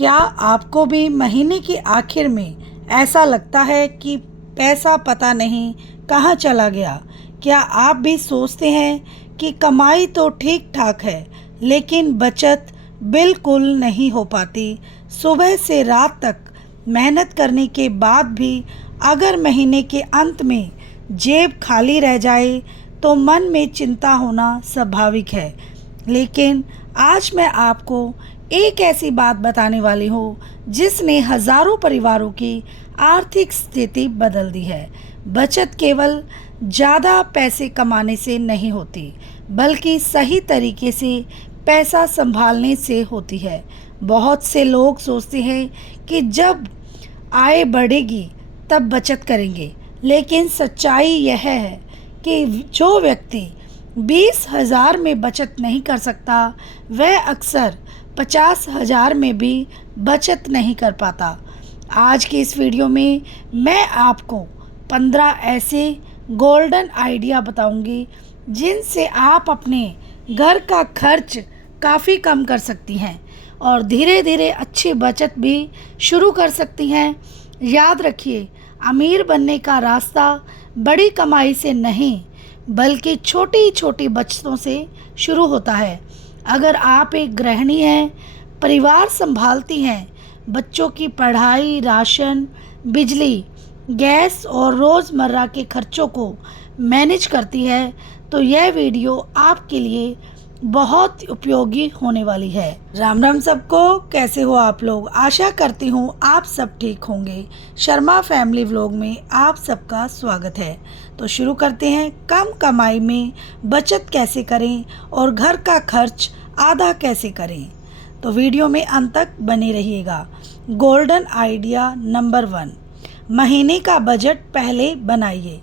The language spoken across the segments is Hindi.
क्या आपको भी महीने के आखिर में ऐसा लगता है कि पैसा पता नहीं कहाँ चला गया? क्या आप भी सोचते हैं कि कमाई तो ठीक ठाक है, लेकिन बचत बिल्कुल नहीं हो पाती? सुबह से रात तक मेहनत करने के बाद भी अगर महीने के अंत में जेब खाली रह जाए तो मन में चिंता होना स्वाभाविक है। लेकिन आज मैं आपको एक ऐसी बात बताने वाली हूँ जिसने हजारों परिवारों की आर्थिक स्थिति बदल दी है। बचत केवल ज़्यादा पैसे कमाने से नहीं होती, बल्कि सही तरीके से पैसा संभालने से होती है। बहुत से लोग सोचते हैं कि जब आय बढ़ेगी तब बचत करेंगे, लेकिन सच्चाई यह है कि जो व्यक्ति 20,000 में बचत नहीं कर सकता, वह अक्सर 50,000 में भी बचत नहीं कर पाता। आज की इस वीडियो में मैं आपको 15 ऐसे गोल्डन आइडिया बताऊंगी जिनसे आप अपने घर का खर्च काफ़ी कम कर सकती हैं और धीरे धीरे अच्छी बचत भी शुरू कर सकती हैं। याद रखिए, अमीर बनने का रास्ता बड़ी कमाई से नहीं, बल्कि छोटी छोटी बचतों से शुरू होता है। अगर आप एक गृहिणी हैं, परिवार संभालती हैं, बच्चों की पढ़ाई, राशन, बिजली, गैस और रोज़मर्रा के खर्चों को मैनेज करती है, तो यह वीडियो आपके लिए बहुत उपयोगी होने वाली है। राम राम सबको, कैसे हो आप लोग? आशा करती हूँ आप सब ठीक होंगे। शर्मा फैमिली व्लॉग में आप सबका स्वागत है। तो शुरू करते हैं। कम कमाई में बचत कैसे करें और घर का खर्च आधा कैसे करें? तो वीडियो में अंत तक बने रहिएगा। गोल्डन आइडिया नंबर 1, महीने का बजट पहले बनाइए।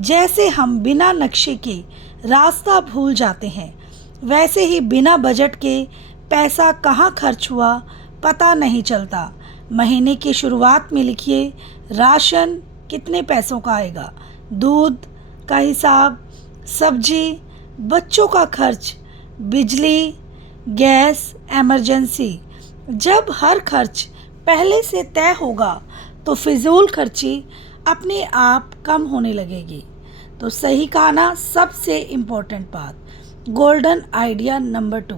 जैसे हम बिना नक्शे के रास्ता भूल जाते हैं, वैसे ही बिना बजट के पैसा कहाँ खर्च हुआ पता नहीं चलता। महीने की शुरुआत में लिखिए राशन कितने पैसों का आएगा, दूध का हिसाब, सब्जी, बच्चों का खर्च, बिजली, गैस, इमरजेंसी। जब हर खर्च पहले से तय होगा तो फिजूल खर्ची अपने आप कम होने लगेगी। तो सही कहा ना, सबसे इम्पोर्टेंट बात। गोल्डन आइडिया नंबर 2,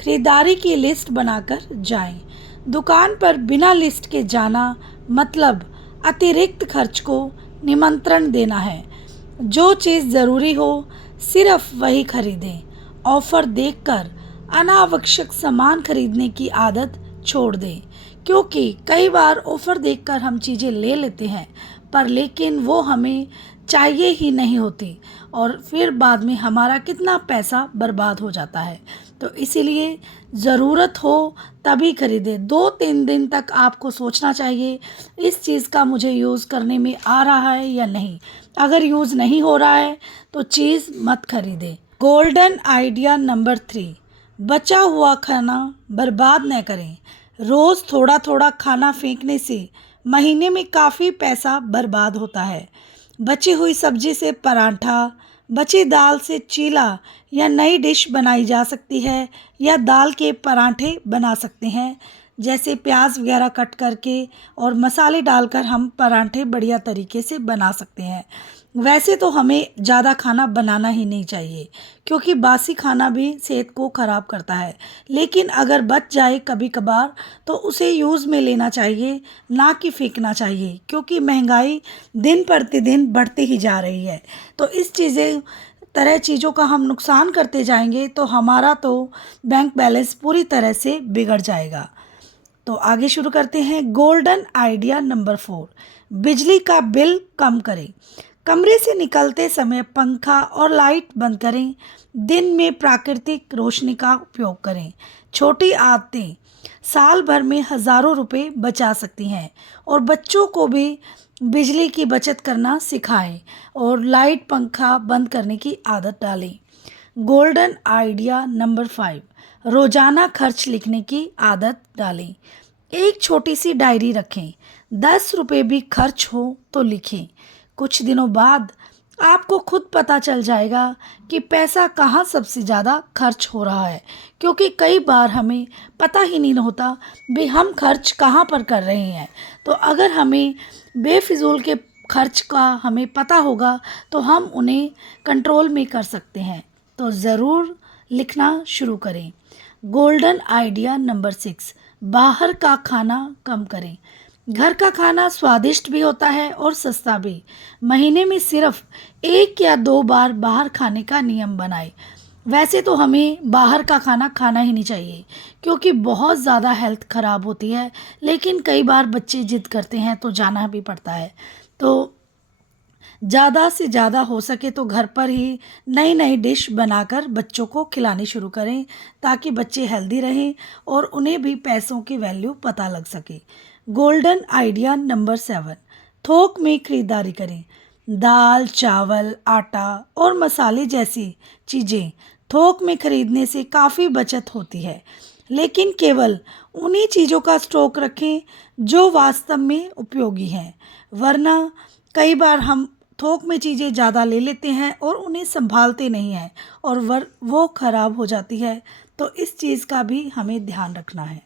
खरीदारी की लिस्ट बनाकर जाएं। दुकान पर बिना लिस्ट के जाना मतलब अतिरिक्त खर्च को निमंत्रण देना है। जो चीज़ ज़रूरी हो सिर्फ वही खरीदें। ऑफ़र देखकर अनावश्यक सामान खरीदने की आदत छोड़ दें, क्योंकि कई बार ऑफ़र देखकर हम चीज़ें ले लेते हैं, पर लेकिन वो हमें चाहिए ही नहीं होती और फिर बाद में हमारा कितना पैसा बर्बाद हो जाता है। तो इसीलिए ज़रूरत हो तभी खरीदें। 2-3 दिन तक आपको सोचना चाहिए इस चीज़ का मुझे यूज़ करने में आ रहा है या नहीं। अगर यूज़ नहीं हो रहा है तो चीज़ मत खरीदें। गोल्डन आइडिया नंबर 3, बचा हुआ खाना बर्बाद न करें। रोज़ थोड़ा थोड़ा खाना फेंकने से महीने में काफ़ी पैसा बर्बाद होता है। बची हुई सब्जी से पराठा, बची दाल से चीला या नई डिश बनाई जा सकती है, या दाल के पराठे बना सकते हैं। जैसे प्याज वगैरह कट करके और मसाले डालकर हम पराठे बढ़िया तरीके से बना सकते हैं। वैसे तो हमें ज़्यादा खाना बनाना ही नहीं चाहिए, क्योंकि बासी खाना भी सेहत को ख़राब करता है। लेकिन अगर बच जाए कभी कभार तो उसे यूज़ में लेना चाहिए, ना कि फेंकना चाहिए, क्योंकि महंगाई दिन प्रतिदिन बढ़ती ही जा रही है। तो इस चीज़ों का हम नुकसान करते जाएंगे तो हमारा तो बैंक बैलेंस पूरी तरह से बिगड़ जाएगा। तो आगे शुरू करते हैं। गोल्डन आइडिया नंबर 4, बिजली का बिल कम करें। कमरे से निकलते समय पंखा और लाइट बंद करें। दिन में प्राकृतिक रोशनी का उपयोग करें। छोटी आदतें साल भर में हज़ारों रुपए बचा सकती हैं। और बच्चों को भी बिजली की बचत करना सिखाएं और लाइट पंखा बंद करने की आदत डालें। गोल्डन आइडिया नंबर 5, रोज़ाना खर्च लिखने की आदत डालें। एक छोटी सी डायरी रखें। 10 रुपये भी खर्च हो तो लिखें। कुछ दिनों बाद आपको खुद पता चल जाएगा कि पैसा कहाँ सबसे ज़्यादा खर्च हो रहा है, क्योंकि कई बार हमें पता ही नहीं होता भी हम खर्च कहाँ पर कर रहे हैं। तो अगर हमें बेफिजूल के खर्च का हमें पता होगा तो हम उन्हें कंट्रोल में कर सकते हैं। तो ज़रूर लिखना शुरू करें। गोल्डन आइडिया नंबर 6, बाहर का खाना कम करें। घर का खाना स्वादिष्ट भी होता है और सस्ता भी। महीने में सिर्फ 1 या 2 बार बाहर खाने का नियम बनाएं। वैसे तो हमें बाहर का खाना खाना ही नहीं चाहिए, क्योंकि बहुत ज़्यादा हेल्थ ख़राब होती है, लेकिन कई बार बच्चे ज़िद करते हैं तो जाना भी पड़ता है। तो ज़्यादा से ज़्यादा हो सके तो घर पर ही नई नई डिश बनाकर बच्चों को खिलानी शुरू करें, ताकि बच्चे हेल्दी रहें और उन्हें भी पैसों की वैल्यू पता लग सके। गोल्डन आइडिया नंबर 7, थोक में खरीदारी करें। दाल, चावल, आटा और मसाले जैसी चीज़ें थोक में खरीदने से काफ़ी बचत होती है, लेकिन केवल उन्हीं चीज़ों का स्टॉक रखें जो वास्तव में उपयोगी हैं, वरना कई बार हम थोक में चीज़ें ज़्यादा ले लेते हैं और उन्हें संभालते नहीं हैं और वो खराब हो जाती है। तो इस चीज़ का भी हमें ध्यान रखना है।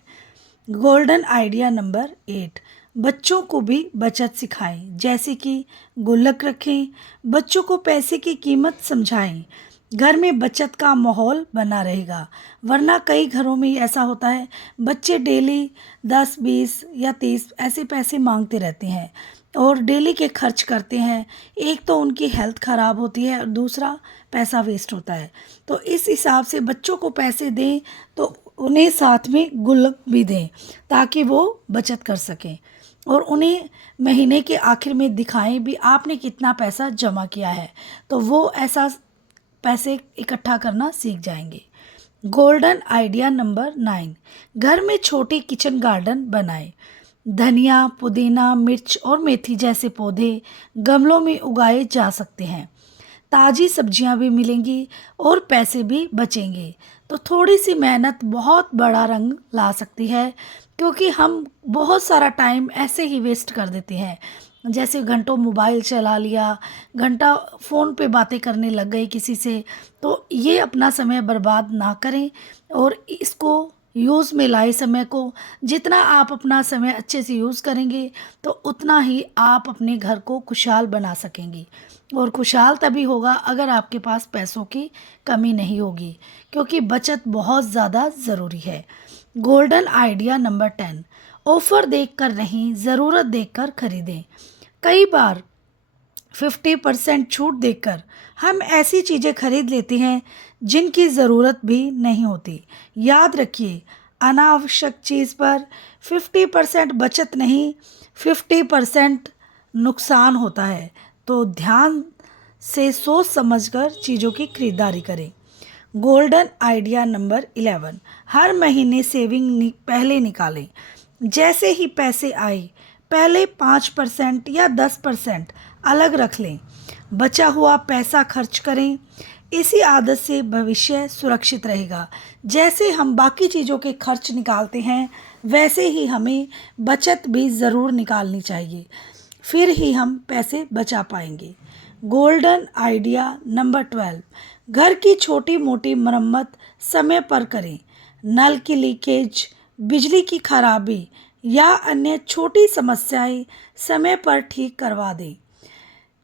गोल्डन आइडिया नंबर 8, बच्चों को भी बचत सिखाएं, जैसे कि गुल्लक रखें। बच्चों को पैसे की कीमत समझाएं। घर में बचत का माहौल बना रहेगा, वरना कई घरों में ऐसा होता है, बच्चे डेली 10, 20 या 30 ऐसे पैसे मांगते रहते हैं और डेली के खर्च करते हैं। एक तो उनकी हेल्थ ख़राब होती है और दूसरा पैसा वेस्ट होता है। तो इस हिसाब से बच्चों को पैसे दें तो उन्हें साथ में गुल्लक भी दें, ताकि वो बचत कर सकें और उन्हें महीने के आखिर में दिखाएं भी आपने कितना पैसा जमा किया है, तो वो ऐसा पैसे इकट्ठा करना सीख जाएंगे। गोल्डन आइडिया नंबर 9, घर में छोटी किचन गार्डन बनाएं। धनिया, पुदीना, मिर्च और मेथी जैसे पौधे गमलों में उगाए जा सकते हैं। ताज़ी सब्जियां भी मिलेंगी और पैसे भी बचेंगे। तो थोड़ी सी मेहनत बहुत बड़ा रंग ला सकती है, क्योंकि हम बहुत सारा टाइम ऐसे ही वेस्ट कर देते हैं, जैसे घंटों मोबाइल चला लिया, घंटा फ़ोन पे बातें करने लग गए किसी से। तो ये अपना समय बर्बाद ना करें और इसको यूज़ में लाए समय को। जितना आप अपना समय अच्छे से यूज़ करेंगे तो उतना ही आप अपने घर को खुशहाल बना सकेंगे, और खुशहाल तभी होगा अगर आपके पास पैसों की कमी नहीं होगी, क्योंकि बचत बहुत ज़्यादा ज़रूरी है। गोल्डन आइडिया नंबर 10, ऑफ़र देखकर नहीं, ज़रूरत देखकर खरीदें। कई बार 50% छूट देकर हम ऐसी चीज़ें खरीद लेते हैं जिनकी ज़रूरत भी नहीं होती। याद रखिए, अनावश्यक चीज़ पर 50% बचत नहीं, 50% नुकसान होता है। तो ध्यान से सोच समझकर चीज़ों की खरीदारी करें। गोल्डन आइडिया नंबर 11, हर महीने सेविंग पहले निकालें। जैसे ही पैसे आए पहले 5% या 10% अलग रख लें। बचा हुआ पैसा खर्च करें। इसी आदत से भविष्य सुरक्षित रहेगा। जैसे हम बाकी चीज़ों के खर्च निकालते हैं, वैसे ही हमें बचत भी ज़रूर निकालनी चाहिए, फिर ही हम पैसे बचा पाएंगे। गोल्डन आइडिया नंबर 12, घर की छोटी मोटी मरम्मत समय पर करें। नल की लीकेज, बिजली की खराबी या अन्य छोटी समस्याएं समय पर ठीक करवा दें।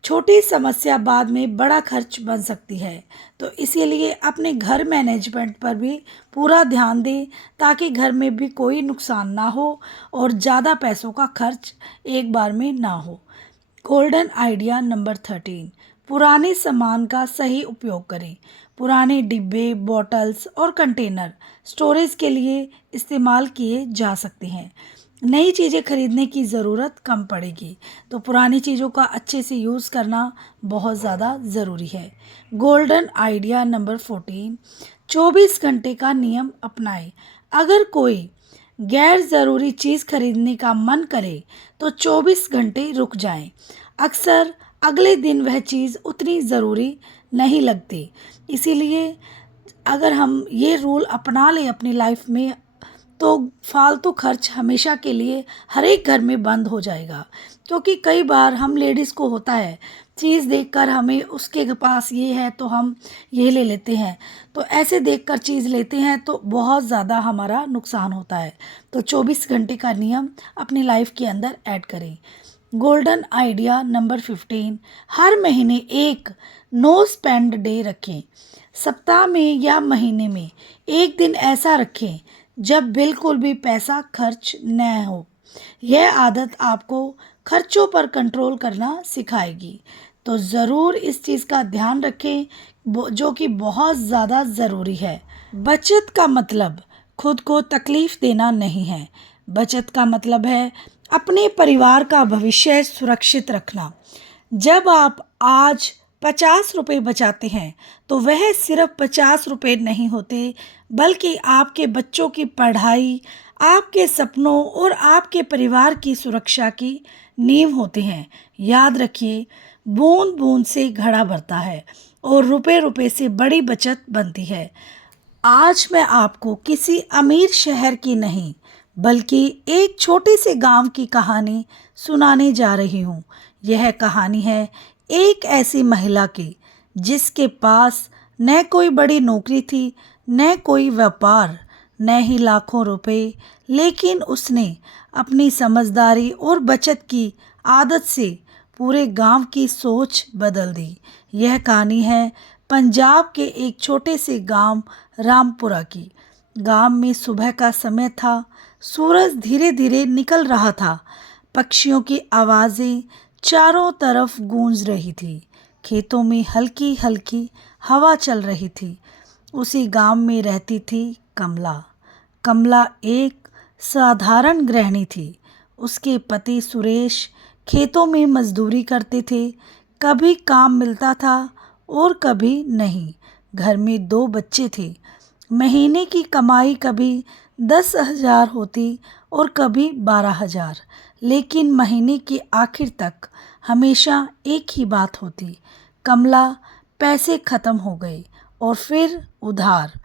छोटी समस्या बाद में बड़ा खर्च बन सकती है, तो इसीलिए अपने घर मैनेजमेंट पर भी पूरा ध्यान दें, ताकि घर में भी कोई नुकसान ना हो और ज़्यादा पैसों का खर्च एक बार में ना हो। गोल्डन आइडिया नंबर 13, पुराने सामान का सही उपयोग करें। पुराने डिब्बे, बॉटल्स और कंटेनर स्टोरेज के लिए इस्तेमाल किए जा सकते हैं। नई चीज़ें खरीदने की ज़रूरत कम पड़ेगी, तो पुरानी चीज़ों का अच्छे से यूज़ करना बहुत ज़्यादा ज़रूरी है। गोल्डन आइडिया नंबर 14, 24 घंटे का नियम अपनाएं। अगर कोई गैर ज़रूरी चीज़ खरीदने का मन करे तो 24 घंटे रुक जाएं। अक्सर अगले दिन वह चीज़ उतनी ज़रूरी नहीं लगती। इसीलिए अगर हम ये रूल अपना लें अपनी लाइफ में, तो फालतू खर्च हमेशा के लिए हर एक घर में बंद हो जाएगा। क्योंकि कई बार हम लेडीज़ को होता है चीज़ देखकर हमें उसके पास ये है तो हम ये ले लेते हैं, तो ऐसे देखकर चीज़ लेते हैं तो बहुत ज़्यादा हमारा नुकसान होता है। तो 24 घंटे का नियम अपनी लाइफ के अंदर ऐड करें। गोल्डन आइडिया नंबर 15, हर महीने एक नो स्पेंड डे रखें। सप्ताह में या महीने में एक दिन ऐसा रखें जब बिल्कुल भी पैसा खर्च न हो। यह आदत आपको खर्चों पर कंट्रोल करना सिखाएगी। तो ज़रूर इस चीज़ का ध्यान रखें जो कि बहुत ज़्यादा ज़रूरी है। बचत का मतलब खुद को तकलीफ़ देना नहीं है। बचत का मतलब है अपने परिवार का भविष्य सुरक्षित रखना। जब आप आज 50 रुपये बचाते हैं तो वह सिर्फ 50 रुपये नहीं होते, बल्कि आपके बच्चों की पढ़ाई, आपके सपनों और आपके परिवार की सुरक्षा की नींव होते हैं। याद रखिए, बूंद बूंद से घड़ा भरता है और रुपए रुपए से बड़ी बचत बनती है। आज मैं आपको किसी अमीर शहर की नहीं, बल्कि एक छोटे से गांव की कहानी सुनाने जा रही हूँ। यह कहानी है एक ऐसी महिला की जिसके पास न कोई बड़ी नौकरी थी, न कोई व्यापार, न ही लाखों रुपए, लेकिन उसने अपनी समझदारी और बचत की आदत से पूरे गांव की सोच बदल दी। यह कहानी है पंजाब के एक छोटे से गांव रामपुरा की। गांव में सुबह का समय था, सूरज धीरे धीरे निकल रहा था, पक्षियों की आवाज़ें चारों तरफ गूंज रही थी, खेतों में हल्की हल्की हवा चल रही थी। उसी गांव में रहती थी कमला। कमला एक साधारण गृहिणी थी। उसके पति सुरेश खेतों में मजदूरी करते थे। कभी काम मिलता था और कभी नहीं। घर में 2 बच्चे थे। महीने की कमाई कभी 10,000 होती और कभी 12,000, लेकिन महीने के आखिर तक हमेशा एक ही बात होती, कमला पैसे ख़त्म हो गए और फिर उधार।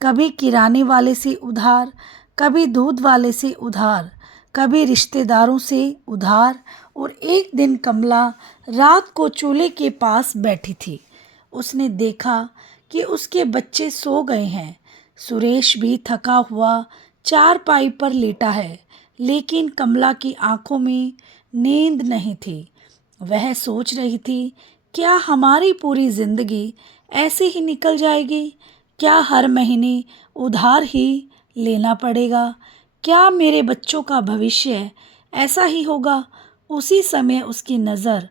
कभी किराने वाले से उधार, कभी दूध वाले से उधार, कभी रिश्तेदारों से उधार। और एक दिन कमला रात को चूल्हे के पास बैठी थी। उसने देखा कि उसके बच्चे सो गए हैं। सुरेश भी थका हुआ चारपाई पर लेटा है, लेकिन कमला की आंखों में नींद नहीं थी। वह सोच रही थी, क्या हमारी पूरी जिंदगी ऐसे ही निकल जाएगी? क्या हर महीने उधार ही लेना पड़ेगा? क्या मेरे बच्चों का भविष्य ऐसा ही होगा? उसी समय उसकी नज़र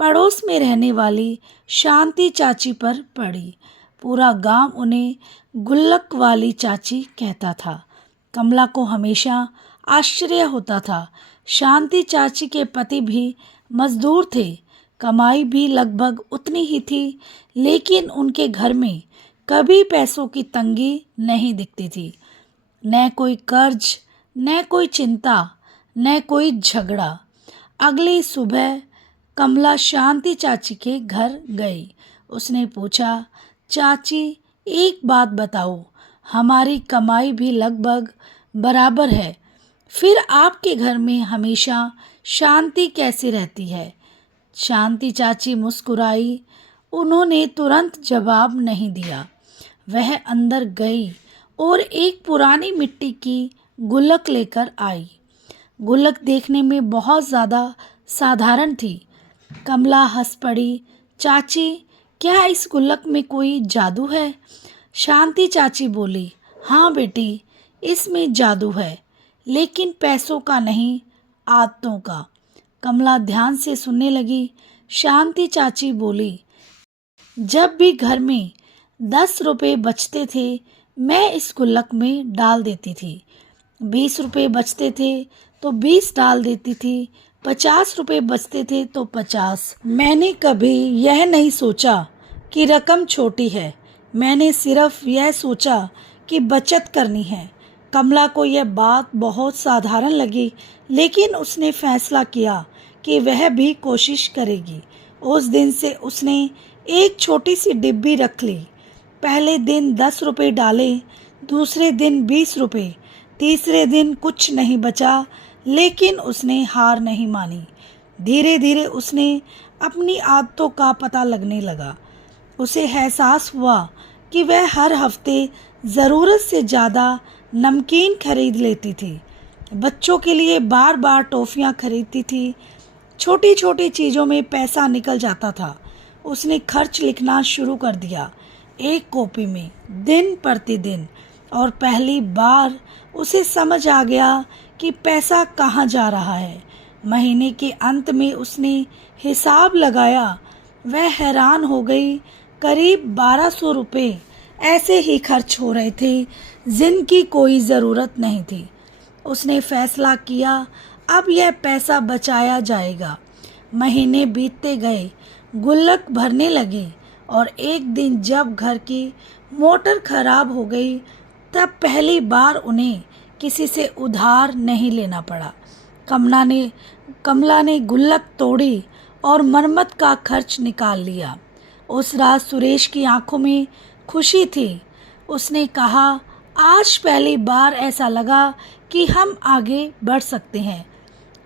पड़ोस में रहने वाली शांति चाची पर पड़ी। पूरा गांव उन्हें गुल्लक वाली चाची कहता था। कमला को हमेशा आश्चर्य होता था। शांति चाची के पति भी मजदूर थे, कमाई भी लगभग उतनी ही थी, लेकिन उनके घर में कभी पैसों की तंगी नहीं दिखती थी। न कोई कर्ज, न कोई चिंता, न कोई झगड़ा। अगली सुबह कमला शांति चाची के घर गई। उसने पूछा, चाची एक बात बताओ, हमारी कमाई भी लगभग बराबर है, फिर आपके घर में हमेशा शांति कैसे रहती है? शांति चाची मुस्कुराई। उन्होंने तुरंत जवाब नहीं दिया। वह अंदर गई और एक पुरानी मिट्टी की गुल्लक लेकर आई। गुल्लक देखने में बहुत ज़्यादा साधारण थी। कमला हंस पड़ी। चाची, क्या इस गुल्लक में कोई जादू है? शांति चाची बोली, हाँ बेटी, इसमें जादू है, लेकिन पैसों का नहीं, आदतों का। कमला ध्यान से सुनने लगी। शांति चाची बोली, जब भी घर में 10 रुपये बचते थे, मैं इस गुल्लक में डाल देती थी। 20 रुपये बचते थे तो 20 डाल देती थी। 50 रुपये बचते थे तो 50। मैंने कभी यह नहीं सोचा कि रकम छोटी है, मैंने सिर्फ यह सोचा कि बचत करनी है। कमला को यह बात बहुत साधारण लगी, लेकिन उसने फैसला किया कि वह भी कोशिश करेगी। उस दिन से उसने एक छोटी सी डिब्बी रख ली। पहले दिन 10 रुपये डाले, दूसरे दिन 20 रुपये, तीसरे दिन कुछ नहीं बचा, लेकिन उसने हार नहीं मानी। धीरे धीरे उसने अपनी आदतों का पता लगने लगा। उसे एहसास हुआ कि वह हर हफ्ते ज़रूरत से ज़्यादा नमकीन खरीद लेती थी, बच्चों के लिए बार बार टॉफ़ियाँ खरीदती थी। छोटी छोटी चीज़ों में पैसा निकल जाता था। उसने खर्च लिखना शुरू कर दिया, एक कॉपी में दिन प्रतिदिन, और पहली बार उसे समझ आ गया कि पैसा कहाँ जा रहा है। महीने के अंत में उसने हिसाब लगाया। वह हैरान हो गई, करीब 1200 रुपये ऐसे ही खर्च हो रहे थे जिनकी कोई ज़रूरत नहीं थी। उसने फैसला किया, अब यह पैसा बचाया जाएगा। महीने बीतते गए, गुल्लक भरने लगे, और एक दिन जब घर की मोटर खराब हो गई तब पहली बार उन्हें किसी से उधार नहीं लेना पड़ा। कमला ने गुल्लक तोड़ी और मरम्मत का खर्च निकाल लिया। उस रात सुरेश की आंखों में खुशी थी। उसने कहा, आज पहली बार ऐसा लगा कि हम आगे बढ़ सकते हैं।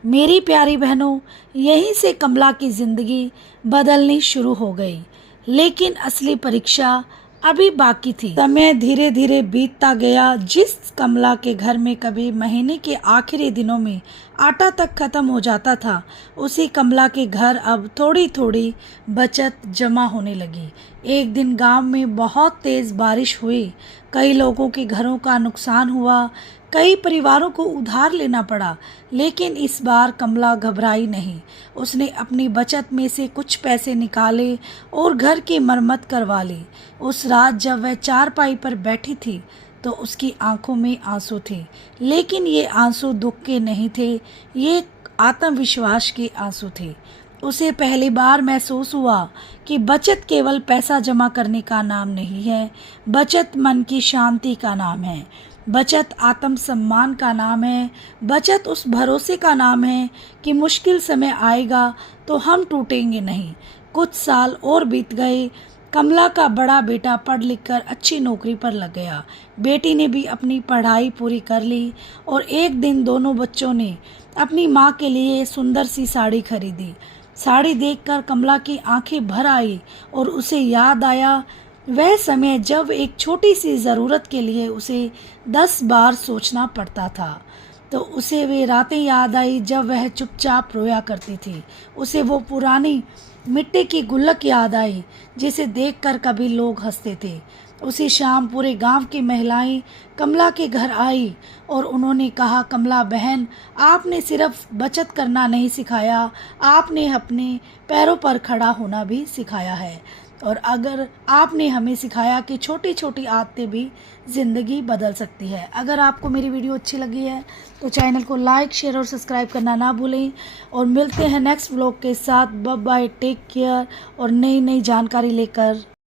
मेरी प्यारी बहनों, यहीं से कमला की ज़िंदगी बदलनी शुरू हो गई, लेकिन असली परीक्षा अभी बाकी थी। समय धीरे धीरे बीतता गया। जिस कमला के घर में कभी महीने के आखिरी दिनों में आटा तक खत्म हो जाता था, उसी कमला के घर अब थोड़ी थोड़ी बचत जमा होने लगी। एक दिन गांव में बहुत तेज़ बारिश हुई। कई लोगों के घरों का नुकसान हुआ। कई परिवारों को उधार लेना पड़ा, लेकिन इस बार कमला घबराई नहीं। उसने अपनी बचत में से कुछ पैसे निकाले और घर की मरम्मत करवा ली। उस रात जब वह चारपाई पर बैठी थी तो उसकी आंखों में आंसू थे, लेकिन ये आंसू दुख के नहीं थे, ये आत्मविश्वास के आंसू थे। उसे पहली बार महसूस हुआ कि बचत केवल पैसा जमा करने का नाम नहीं है, बचत मन की शांति का नाम है, बचत आत्मसम्मान का नाम है, बचत उस भरोसे का नाम है कि मुश्किल समय आएगा तो हम टूटेंगे नहीं। कुछ साल और बीत गए। कमला का बड़ा बेटा पढ़ लिख कर अच्छी नौकरी पर लग गया। बेटी ने भी अपनी पढ़ाई पूरी कर ली, और एक दिन दोनों बच्चों ने अपनी माँ के लिए सुंदर सी साड़ी खरीदी। साड़ी देखकर कमला की आंखें भर आई और उसे याद आया वह समय जब एक छोटी सी ज़रूरत के लिए उसे 10 बार सोचना पड़ता था। तो उसे वे रातें याद आई जब वह चुपचाप रोया करती थी। उसे वो पुरानी मिट्टी की गुल्लक याद आई जिसे देखकर कभी लोग हंसते थे। उसी शाम पूरे गांव की महिलाएं कमला के घर आई और उन्होंने कहा, कमला बहन, आपने सिर्फ बचत करना नहीं सिखाया, आपने अपने पैरों पर खड़ा होना भी सिखाया है। और अगर आपने हमें सिखाया कि छोटी छोटी आदतें भी ज़िंदगी बदल सकती है। अगर आपको मेरी वीडियो अच्छी लगी है तो चैनल को लाइक, शेयर और सब्सक्राइब करना ना भूलें। और मिलते हैं नेक्स्ट व्लॉग के साथ। बाय बाय, टेक केयर और नई नई जानकारी लेकर।